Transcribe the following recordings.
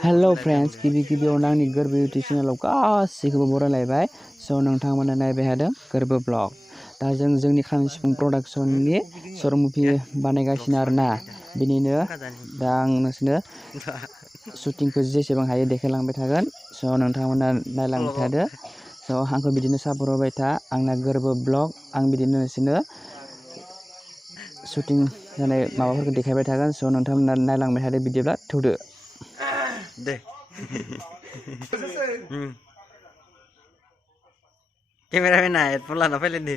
Hello friends, गिबियावनो आंनि गोरबो इउटुब चेनेलाव गासैखौबो बरायलायबाय। स' नोंथांमोना नायबाय थादों गोरबो ब्लग। दा जों जोंनि खाम सिफुं प्रडाक्शननि सर्ट मुभि बानायगासिनो आरोना। बिनिनो दा आं नोंसोरनो शुटिंखौ जेसेबां हायो देखायलांबाय थागोन। स' नोंथांमोना नायलांबाय थादो। स' आंखौ बिदिनो सापर्ट होबाय था। आंना गोरबो ब्लग। आं बिदिनो नोंसोरनो शुटिं जानाय माबाफोरखौ देखायबाय थागोन। स' नोंथांमोना नायलांबाय थादो बिदिब्ला थौदो। दे cameraman na headphone लाना फैलाय दे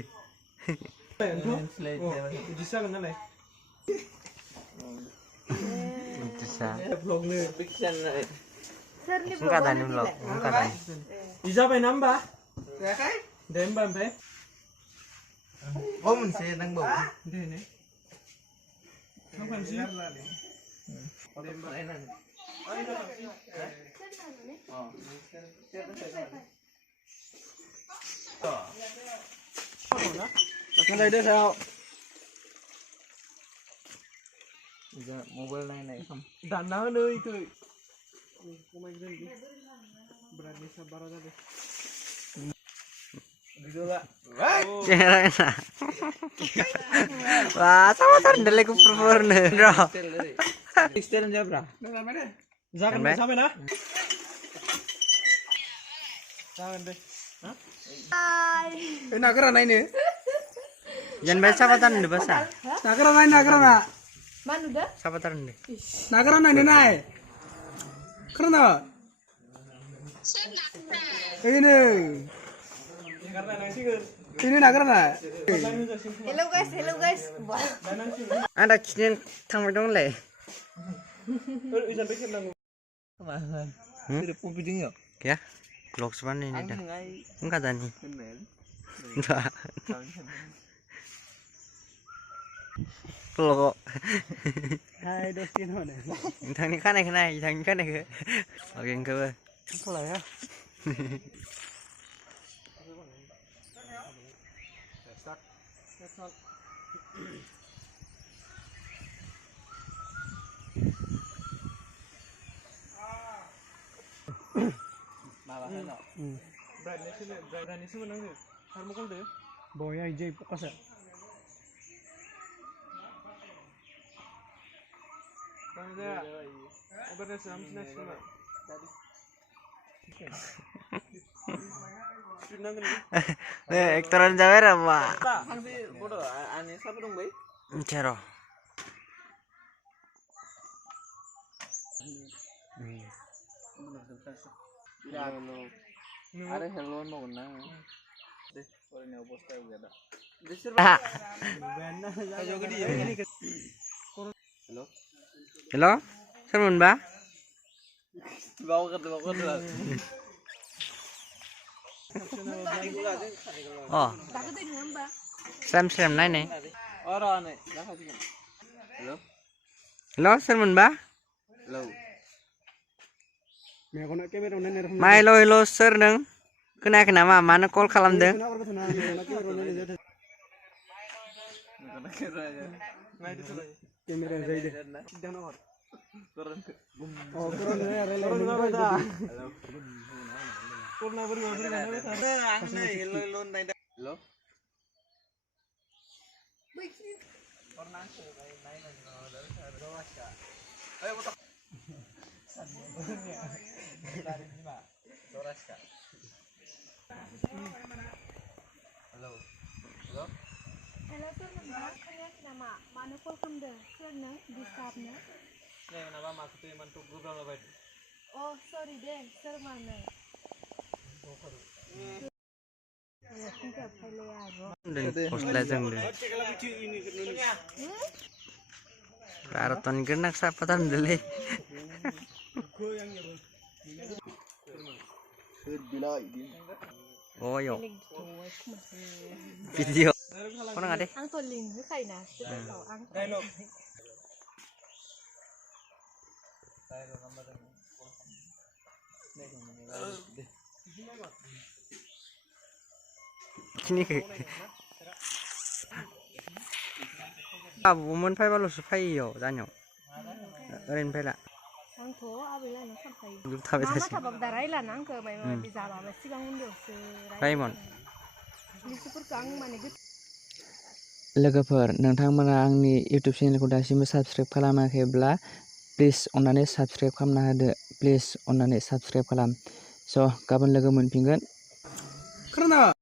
जाबाय ना होमबा जायाखै दे होमबा ओमफ्राय मोनसे नांबावो दे ने थांफानोसै mobile nainw दानना होनो इखो ब्राइटनेसा बारा जादों cameraman na wah sama terdelek performnya bro extend aja bro जागोन जाबाय ना जागोन दे हाय नागरा नायनो jangan baca sabatan deh bahasa नागरा नाय नागरा ना manw dah sabatan deh नागरा नायनो नाय खोनादों ini ini नागरा ना hello guys ada kini tang dong le ya vlog sepan ini dah enggak ada nih vlog hai doskin mana thằng này cái này thằng cái này oke enggak ba kalau ya brightness menang nih harmokal deh boya ijay fokus ya bang dia obatnya samsnya cuma ektoran jawer apa hansi bodoh aneh siapa dong bay cero ada hello mau nang deh kalau ini bos tahu gak ada hello hello sermon ba bawa ke oh sam nainw orang aneh hello hello sermon ba hello ma hello sir neng खोनायाखै नामा मानो call खालामदों hello sir खोनायाखै नामा मानो call खालामदों सोरनो डिस्टार्बनो kenapa maksudnya mantu Gwrbw lah oh sorry deh सोर मानो gosla जों deh Raraton genak sapatan dele oh yo video kau nggak deh ang toling kayak nah ang kini ke woman fai balu fai yo danyo orin fai la ang to थाबायलानो खारखायो थाबाय मा मा थासिगोन थाबाबो दा रायलानो आंखो मायबा माबि जाबाबो सिगां उन्दैयावसो रायमन लिसुफोरखौ आं माने लोगोफोर नोंथांमोना आंनि इउटुब चेनेलखौ दासिमबो साबस्क्राइब खालामाखैब्ला प्लिज अननानै साबस्क्राइब खालामना होदो प्लिज अननानै साबस्क्राइब खालाम स' गाबोन लोगो मोनफिनगोन खोनादों